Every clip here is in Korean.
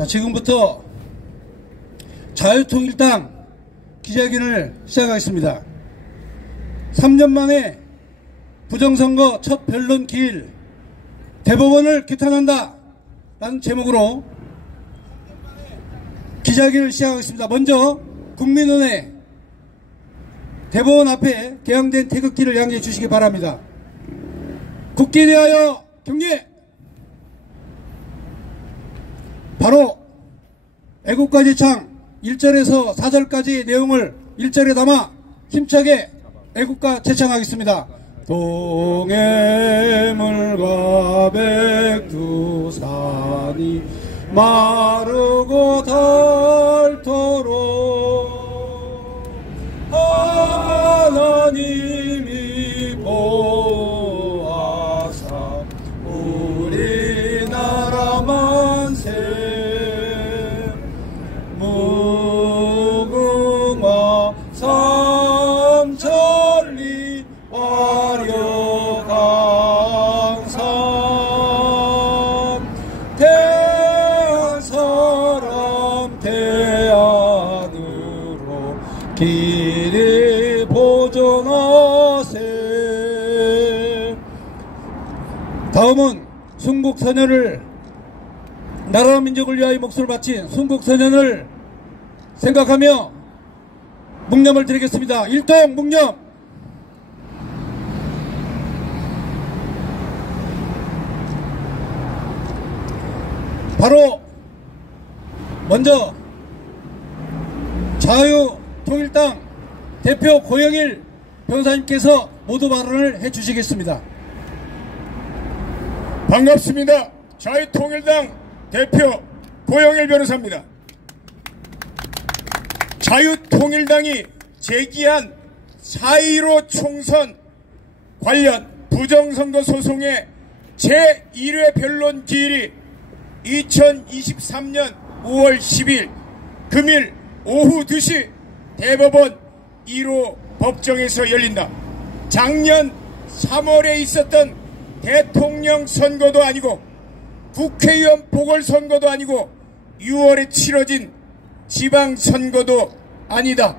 자, 지금부터 자유통일당 기자회견을 시작하겠습니다. 3년 만에 부정선거 첫 변론 기일, 대법원을 규탄한다 라는 제목으로 기자회견을 시작하겠습니다. 먼저 국민은혜 대법원 앞에 개항된 태극기를 양해해 주시기 바랍니다. 국기에 대하여 경례! 바로 애국가 제창 1절에서 4절까지의 내용을 1절에 담아 힘차게 애국가 제창하겠습니다. 동해물과 백두산이 마르고 닳도록 하나님이 보호하사 우리나라 만세 무궁화 삼천리 화려강산 대한 사람 대안으로 길이 보존하세. 다음은 순국선열을 나라와 민족을 위하여 목숨을 바친 순국선열을 생각하며 묵념을 드리겠습니다. 일동 묵념. 바로 먼저 자유통일당 대표 고영일 변호사님께서 모두 발언을 해주시겠습니다. 반갑습니다. 자유통일당 대표 고영일 변호사입니다. 자유통일당이 제기한 4.15 총선 관련 부정선거 소송의 제1회 변론 기일이 2023년 5월 10일 금일 오후 2시 대법원 1호 법정에서 열린다. 작년 3월에 있었던 대통령 선거도 아니고 국회의원 보궐선거도 아니고 6월에 치러진 지방선거도 아니다.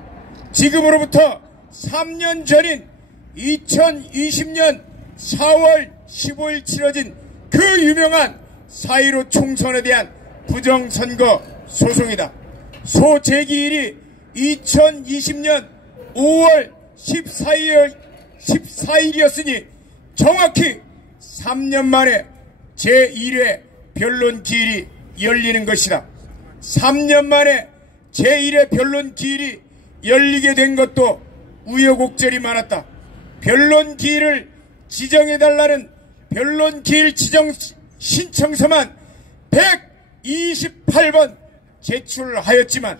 지금으로부터 3년 전인 2020년 4월 15일 치러진 그 유명한 4.15 총선에 대한 부정선거 소송이다. 소 제기일이 2020년 5월 14일이었으니 정확히 3년 만에 제1회 변론 기일이 열리는 것이다. 3년 만에 제1회 변론 기일이 열리게 된 것도 우여곡절이 많았다. 변론 기일을 지정해달라는 변론 기일 지정 신청서만 128번 제출하였지만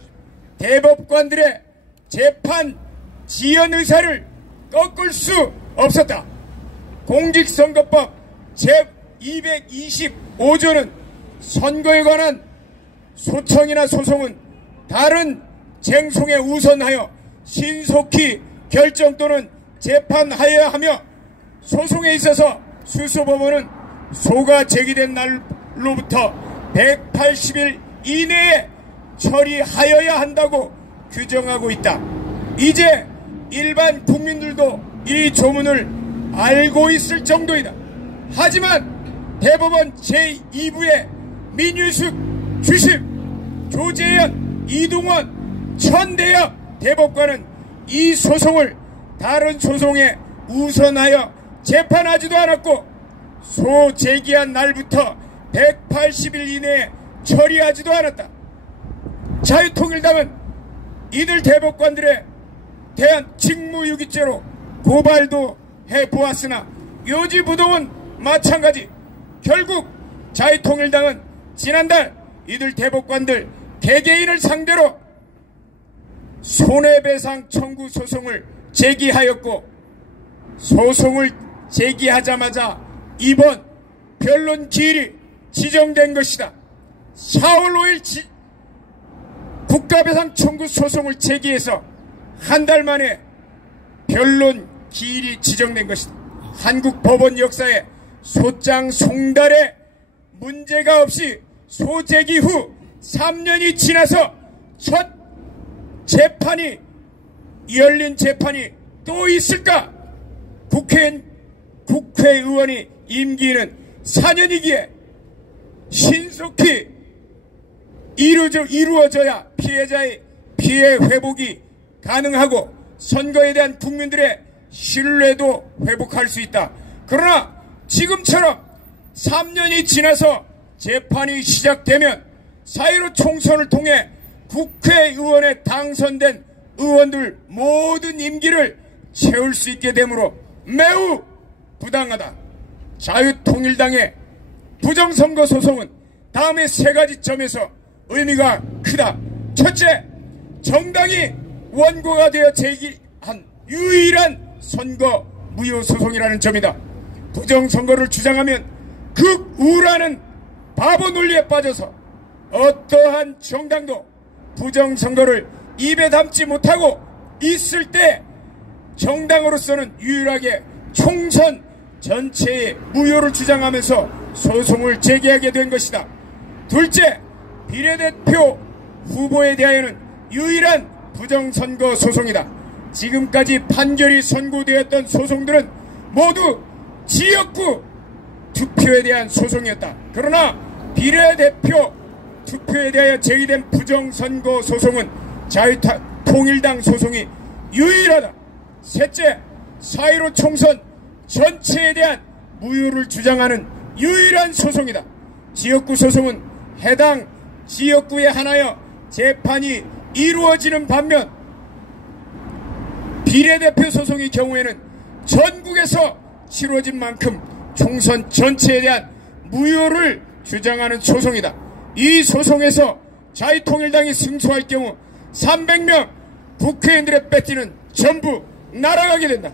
대법관들의 재판 지연 의사를 꺾을 수 없었다. 공직선거법 제225조는 선거에 관한 소청이나 소송은 다른 쟁송에 우선하여 신속히 결정 또는 재판하여야 하며 소송에 있어서 수소법원은 소가 제기된 날로부터 180일 이내에 처리하여야 한다고 규정하고 있다. 이제 일반 국민들도 이 조문을 알고 있을 정도이다. 하지만 대법원 제2부의 민유숙 주심, 조재현, 이동원, 천대엽 대법관은 이 소송을 다른 소송에 우선하여 재판하지도 않았고 소 제기한 날부터 180일 이내에 처리하지도 않았다. 자유통일당은 이들 대법관들에 대한 직무유기죄로 고발도 해보았으나 요지부동은 마찬가지. 결국 자유통일당은 지난달 이들 대법관들 개개인을 상대로 손해배상 청구 소송을 제기하였고 소송을 제기하자마자 이번 변론 기일이 지정된 것이다. 4월 5일 국가배상 청구 소송을 제기해서 한 달 만에 변론 기일이 지정된 것이다. 한국 법원 역사에 소장 송달에 문제가 없이 소제기 후 3년이 지나서 첫 재판이 열린 재판이 또 있을까? 국회의원이 임기는 4년이기에 신속히 이루어져야 피해자의 피해 회복이 가능하고 선거에 대한 국민들의 신뢰도 회복할 수 있다. 그러나 지금처럼 3년이 지나서 재판이 시작되면 4.15 총선을 통해 국회의원에 당선된 의원들 모든 임기를 채울 수 있게 되므로 매우 부당하다. 자유통일당의 부정선거 소송은 다음에 3가지 점에서 의미가 크다. 첫째, 정당이 원고가 되어 제기한 유일한 선거 무효 소송이라는 점이다. 부정선거를 주장하면 극우라는 바보 논리에 빠져서 어떠한 정당도 부정선거를 입에 담지 못하고 있을 때 정당으로서는 유일하게 총선 전체의 무효를 주장하면서 소송을 제기하게 된 것이다. 둘째, 비례대표 후보에 대하여는 유일한 부정선거 소송이다. 지금까지 판결이 선고되었던 소송들은 모두 지역구 투표에 대한 소송이었다. 그러나 비례대표 투표에 대하여 제기된 부정선거 소송은 자유통일당 소송이 유일하다. 셋째, 4.15 총선 전체에 대한 무효를 주장하는 유일한 소송이다. 지역구 소송은 해당 지역구에 한하여 재판이 이루어지는 반면 비례대표 소송의 경우에는 전국에서 치러진 만큼 총선 전체에 대한 무효를 주장하는 소송이다. 이 소송에서 자유통일당이 승소할 경우 300명 국회의원들의 배지는 전부 날아가게 된다.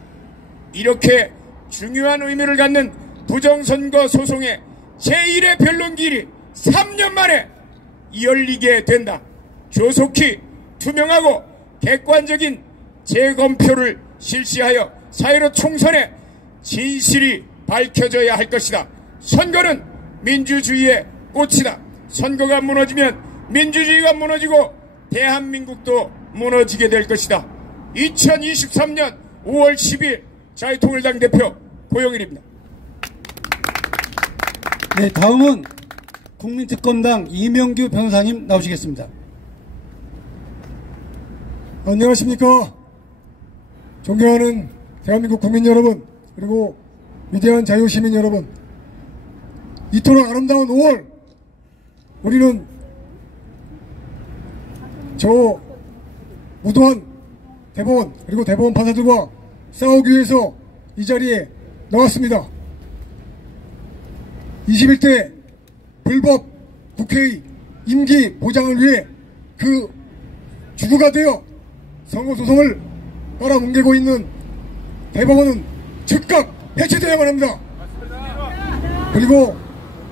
이렇게 중요한 의미를 갖는 부정선거 소송의 제1의 변론기일이 3년 만에 열리게 된다. 조속히 투명하고 객관적인 재검표를 실시하여 4.15 총선의 진실이 밝혀져야 할 것이다. 선거는 민주주의의 꽃이다. 선거가 무너지면 민주주의가 무너지고 대한민국도 무너지게 될 것이다. 2023년 5월 10일 자유통일당 대표 고영일입니다. 네, 다음은 국민특검당 이명규 변호사님 나오시겠습니다. 안녕하십니까. 존경하는 대한민국 국민 여러분, 그리고 위대한 자유시민 여러분, 이토록 아름다운 5월, 우리는 저 무도한 대법원 그리고 대법원 판사들과 싸우기 위해서 이 자리에 나왔습니다. 21대 불법 국회의 임기 보장을 위해 그 주구가 되어 선거소송을 깔아뭉개고 있는 대법원은 즉각 해체되어야만 합니다. 그리고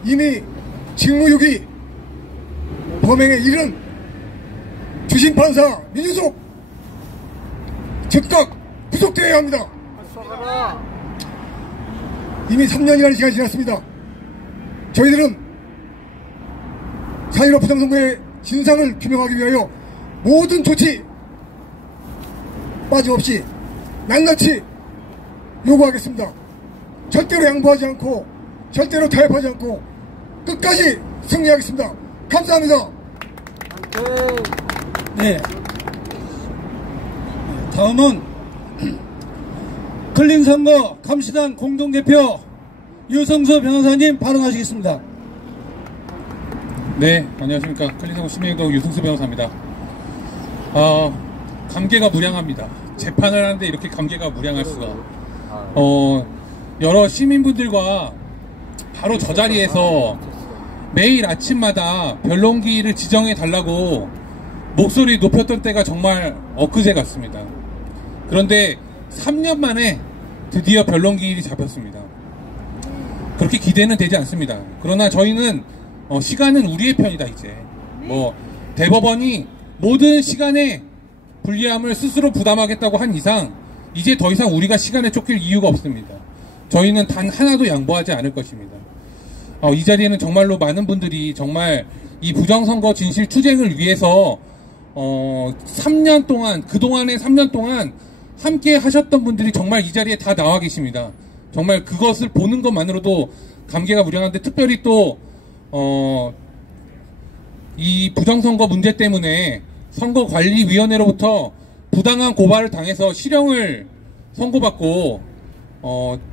이미 직무유기 범행에 이른 주심판사 민유석 즉각 구속되어야 합니다. 이미 3년이라는 시간이 지났습니다. 저희들은 4.15 부정선거의 진상을 규명하기 위하여 모든 조치 빠짐없이 낱낱이 요구하겠습니다. 절대로 양보하지 않고 절대로 타협하지 않고 끝까지 승리하겠습니다. 감사합니다. 네. 다음은 클린선거 감시단 공동대표 유성수 변호사님 발언하시겠습니다. 네, 안녕하십니까. 클린선거 시민행동 유성수 변호사입니다. 감개가 무량합니다. 재판을 하는데 이렇게 감개가 무량할 수가. 여러 시민분들과 바로 저 자리에서 매일 아침마다 변론기일을 지정해 달라고 목소리 높였던 때가 정말 엊그제 같습니다. 그런데 3년 만에 드디어 변론기일이 잡혔습니다. 그렇게 기대는 되지 않습니다. 그러나 저희는 시간은 우리의 편이다. 이제 대법원이 모든 시간에 불리함을 스스로 부담하겠다고 한 이상 이제 더 이상 우리가 시간에 쫓길 이유가 없습니다. 저희는 단 하나도 양보하지 않을 것입니다. 이 자리에는 정말로 많은 분들이 정말 이 부정선거 진실 투쟁을 위해서 3년 동안, 그동안의 3년 동안 함께 하셨던 분들이 정말 이 자리에 다 나와 계십니다. 정말 그것을 보는 것만으로도 감개가 무량한데, 특별히 또 이 부정선거 문제 때문에 선거관리위원회로부터 부당한 고발을 당해서 실형을 선고받고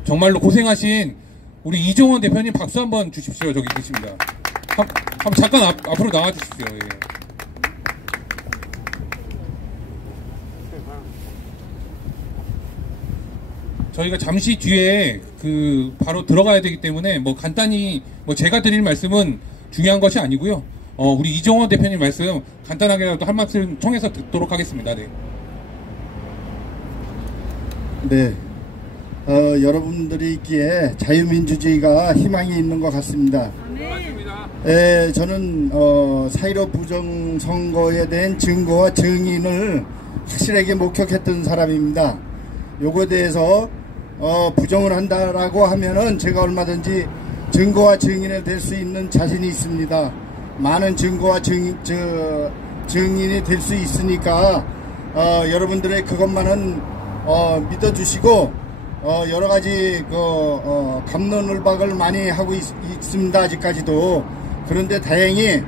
정말로 고생하신 우리 이종원 대표님 박수 한번 주십시오. 저기 계십니다. 잠깐 앞으로 나와 주십시오. 예. 저희가 잠시 뒤에 바로 들어가야 되기 때문에 간단히 제가 드릴 말씀은 중요한 것이 아니고요. 우리 이종원 대표님 말씀 간단하게라도 한 말씀 통해서 듣도록 하겠습니다. 네. 네. 여러분들이 있기에 자유민주주의가 희망이 있는 것 같습니다. 네, 저는 4.15 부정선거에 대한 증거와 증인을 확실하게 목격했던 사람입니다. 요거에 대해서 부정을 한다라고 하면은 제가 얼마든지 증거와 증인이 될 수 있는 자신이 있습니다. 많은 증거와 증인이 될 수 있으니까 여러분들의 그것만은 믿어주시고 여러가지 갑론을박을 많이 하고 있습니다. 아직까지도. 그런데 다행히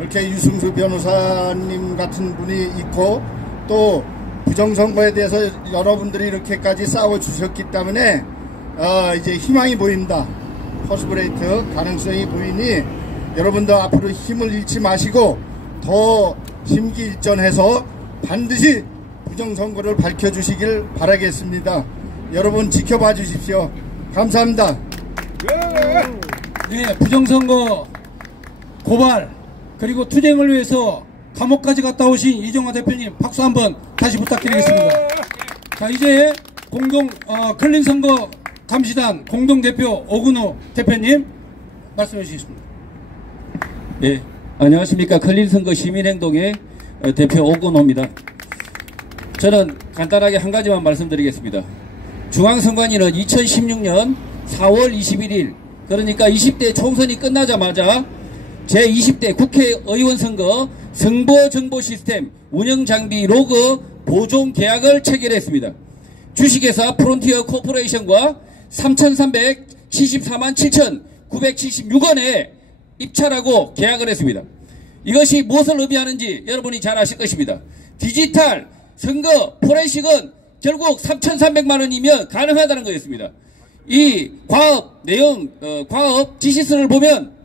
이렇게 유승수 변호사님 같은 분이 있고 또 부정선거에 대해서 여러분들이 이렇게까지 싸워주셨기 때문에 이제 희망이 보입니다. 퍼스브레이트 가능성이 보이니 여러분들 앞으로 힘을 잃지 마시고 더 심기일전해서 반드시 부정선거를 밝혀주시길 바라겠습니다. 여러분 지켜봐 주십시오. 감사합니다. 네, 부정선거 고발 그리고 투쟁을 위해서 감옥까지 갔다 오신 이종화 대표님 박수 한번 다시 부탁드리겠습니다. 자, 이제 클린선거 감시단 공동대표 오근호 대표님 말씀해 주시겠습니다. 예, 안녕하십니까. 클린선거 시민행동의 대표 오근호입니다. 저는 간단하게 한 가지만 말씀드리겠습니다. 중앙선관위는 2016년 4월 21일 그러니까 20대 총선이 끝나자마자 제20대 국회의원 선거 정보 시스템 운영장비 로그 보존 계약을 체결했습니다. 주식회사 프론티어 코퍼레이션과 3,374만 7,976원에 입찰하고 계약을 했습니다. 이것이 무엇을 의미하는지 여러분이 잘 아실 것입니다. 디지털 선거 포렌식은 결국 3,300만 원이면 가능하다는 거였습니다. 이 과업 내용, 과업 지시서를 보면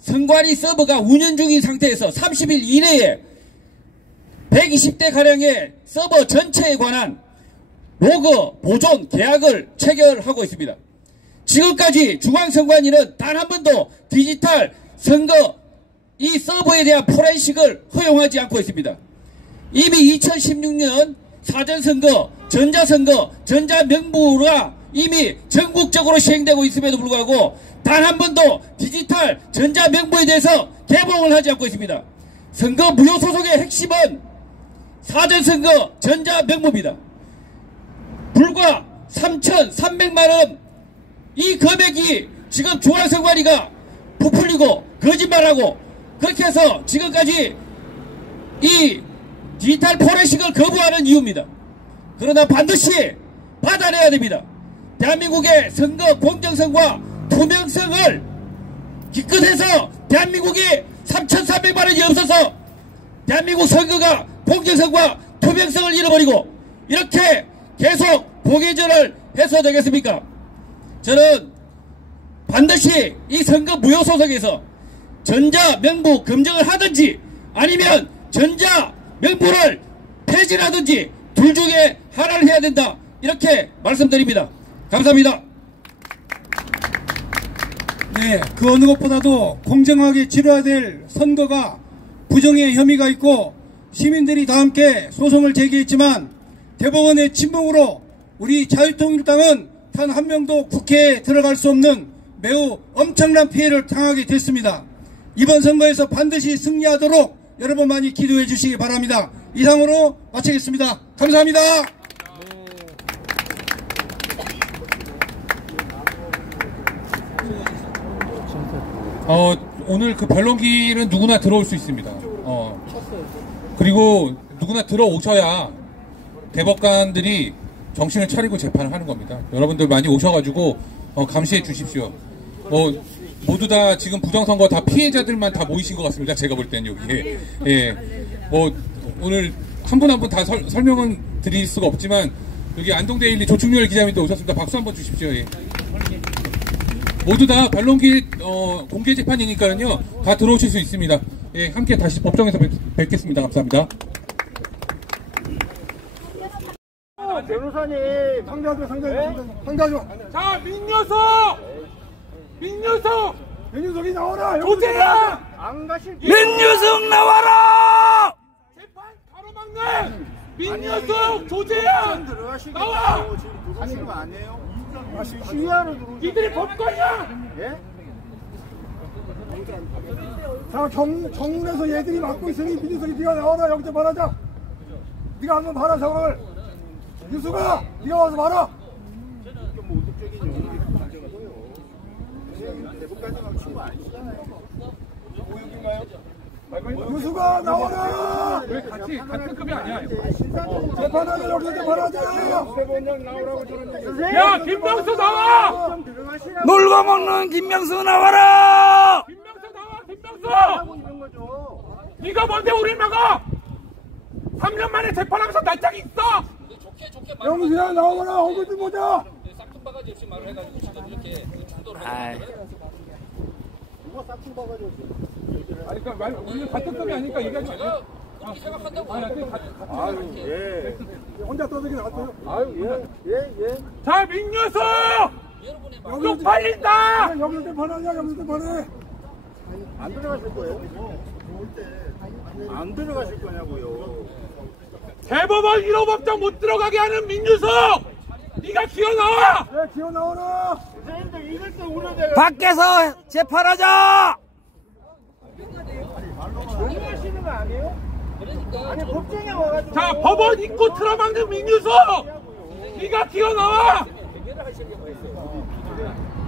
선관위 서버가 운영 중인 상태에서 30일 이내에 120대 가량의 서버 전체에 관한 로그 보존 계약을 체결하고 있습니다. 지금까지 중앙선관위는 단 한 번도 디지털 선거 이 서버에 대한 포렌식을 허용하지 않고 있습니다. 이미 2016년 사전선거, 전자선거, 전자명부가 이미 전국적으로 시행되고 있음에도 불구하고 단 한 번도 디지털 전자명부에 대해서 개봉을 하지 않고 있습니다. 선거 무효 소송의 핵심은 사전선거 전자명부입니다. 불과 3,300만원 이 금액이 지금 중앙선관위가 부풀리고 거짓말하고 그렇게 해서 지금까지 이 디지털 포렌식을 거부하는 이유입니다. 그러나 반드시 받아내야 됩니다. 대한민국의 선거 공정성과 투명성을 기껏해서 대한민국이 3,300만원이 없어서 대한민국 선거가 공정성과 투명성을 잃어버리고 이렇게 계속 보기전을 해서 되겠습니까? 저는 반드시 이 선거 무효 소송에서 전자명부 검증을 하든지 아니면 전자명부를 폐지하든지 둘 중에 하나를 해야 된다 이렇게 말씀드립니다. 감사합니다. 네, 그 어느 것보다도 공정하게 치러야 될 선거가 부정의 혐의가 있고 시민들이 다 함께 소송을 제기했지만 대법원의 침묵으로 우리 자유통일당은 단 한 명도 국회에 들어갈 수 없는 매우 엄청난 피해를 당하게 됐습니다. 이번 선거에서 반드시 승리하도록 여러분 많이 기도해 주시기 바랍니다. 이상으로 마치겠습니다. 감사합니다. 오늘 그 변론기는 누구나 들어올 수 있습니다. 그리고 누구나 들어오셔야 대법관들이 정신을 차리고 재판을 하는 겁니다. 여러분들 많이 오셔가지고 감시해 주십시오. 모두 다 지금 부정선거 다 피해자들만 다 모이신 것 같습니다. 제가 볼 땐 여기에. 예. 오늘 한 분 한 분 다 설명은 드릴 수가 없지만 여기 안동데일리 조충렬 기자님도 오셨습니다. 박수 한번 주십시오. 예. 모두 다 변론기 공개 재판이니까요. 다 들어오실 수 있습니다. 예, 함께 다시 법정에서 뵙겠습니다. 감사합니다. 변호사님 상대하지 마. 자, 민유석이 나와라. 조재야 안 가실 민유석 나와라. 재판 가로막는 민유석 조재야 나와. 하시는 거 아니에요? 시위하러 들어오죠. 이들이 법관이야. 예? 자, 정문에서 얘들이 막고 있으니 민유석이 네가 나와라. 여기서 말하자. 네가 한번 봐라 상황을. 유수가 네가 와서 봐라. 유수가 나와라. 왜 같은 급이 아니야? 재판하자. 여기서 재판하자. 야, 김명수 나와. 놀고 먹는 김명수 나와라. 김명수 나와. 김명수. 네가 뭔데 우릴 막아? 3년 만에 재판하면서 낯짝이 있어. 영수야 나와라. 얼굴 좀 보자. 쌍둥바가지 없이 말을 해가지고 지금 이렇게 충돌을 아이. 아니, 그러니까 우리는 같은 급이 아니니까 얘기하지 마. 그렇게 생각한다고. 예. 혼자 떠들기 나왔어요. 예. 자, 민유석. 쪽팔린다. 여기서 재판하냐. 여기서 재판해. 안 들어가실 거예요? 안 들어가실 거냐고요? 대법원 1호 법정 못 들어가게 하는 민유석. 네가 기어 나와. 네, 기어 나오라. 밖에서 재판하자. 하시는 거 아니에요? 아니 법정에 와가지고. 자, 법원 입구 틀어막는 민유석. 네가 기어 나와.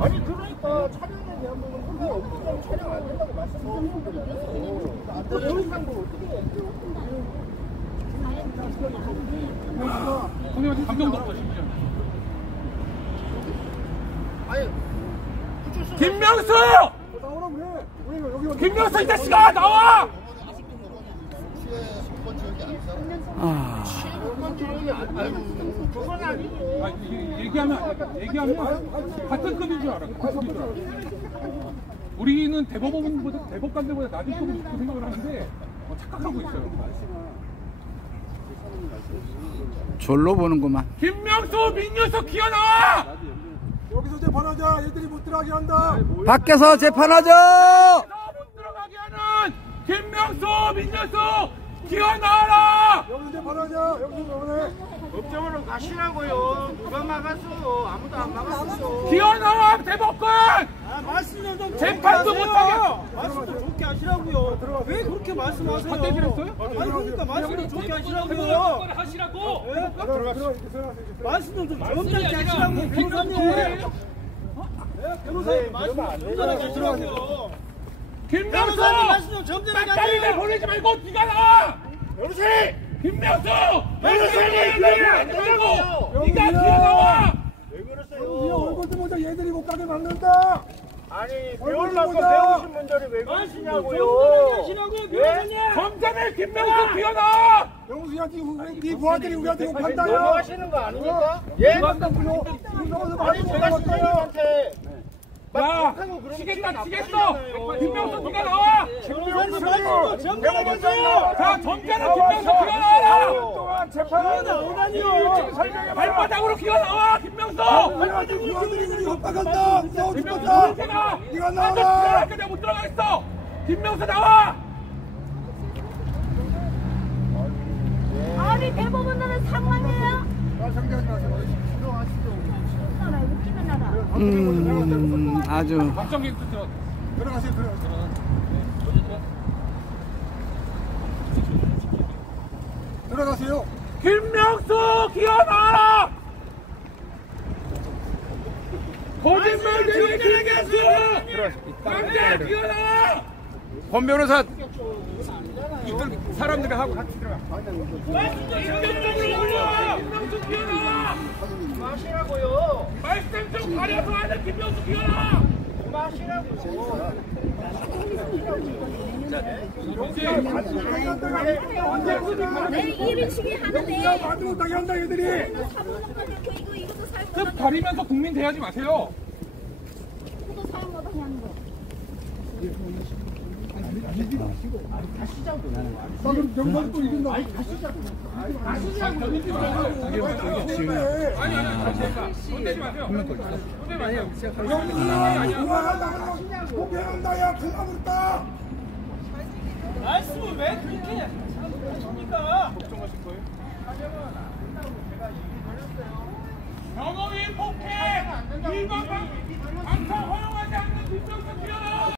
아니 그러니까 촬영에 대한 부분 혼자 없으면 촬영 안 된다고 말씀드렸거든요. 영상도 어떻게 해요? 형님한테 감정도 없어 심지어. 김명수! 나오라 그래. 김명수 이 자식아 나와! 얘기하면 같은 급인 줄 알아. 같은 급인 줄 알아. 우리는 대법관들보다 낮은 급으로 높고 생각을 하는데 착각하고 있어요. 졸로 보는구만. 김명수, 민유석 기어 나와! 여기서 재판하자. 얘들이 못 들어가게 한다. 밖에서 재판하자. 못 들어가게 하는 김명수, 민유석 기어 나와라! 여기서 재판하자. 여기서 재판해. 법정으로 가시라고요. 누가 막았어? 아무도 안 막았어. 기어 나와 대법관! 말씀 좀 재판도 못하게! 말씀 좀 좋게 하시라고요. 왜 그렇게 말씀하세요? 밭대 길었어요? 아니 그러니까 말씀 좀 좋게 하시라고요. 하시라고! 말씀 좀 점잖게 하시라고요. 변호사님. 변호사님 말씀 좀 점잖게 하시라고요. 김명수! 말씀 좀 점잖게 빡다리를 하세요. 보내지 말고 네가 나와! 변호사! 김명수! 변호사님! 하지 말고 네가 기어 나와! 왜 그러세요? 얼굴 좀 보자. 얘들이 못 가게 막는다. 아니, 얼굴 배울 좀 만큼 보자. 배우신 분들이 왜 그러시냐고요? 점잖을 김명수 기어 나와! 영수야, 네 부하들이 우리한테 욕한다. 넘어가시는 거 아닙니까? 예? 아니, 제가 시장님한테 야! 치겠다 치겠어! 김명수 네가 나와! 자, 점잖은 김명수 기어 나와라! 동안 재판하는 나오다니요. 발바닥으로 기어 나와! 김명수! 부하들이 우리 협박한다. 싸워 김명수 죽겠다. 문제가! 네가 나도 나와라. 들어갈까 내가 못 들어가겠어! 김명수 나와! 아니 대법원은 상황이에요? 나라 웃기는 나라. 아주. 박정기 들어. 들어가세요. 들어가세요. 김명수 기어 나와라! 거짓말쟁이 김명수! 권 변호사 이들 사람들이 하고 같이 들어가. 마시라고요. 말씀 좀 가려서 하는 김명수 비워라. 마시라고요. 내 이런 식이 하는데 마지 못하게 한다 얘들이. 이것도 사용 습 가리면서 국민 대하지 마세요. 이것도 사용 못하게 하는 거. 방금 경찰도 이긴다. 아니 손대지 마세요. 손대지 마세요. 복행한다 야 그만부터. 말씀을 왜 그렇게 하십니까? 경험이 폭행! 일반 방송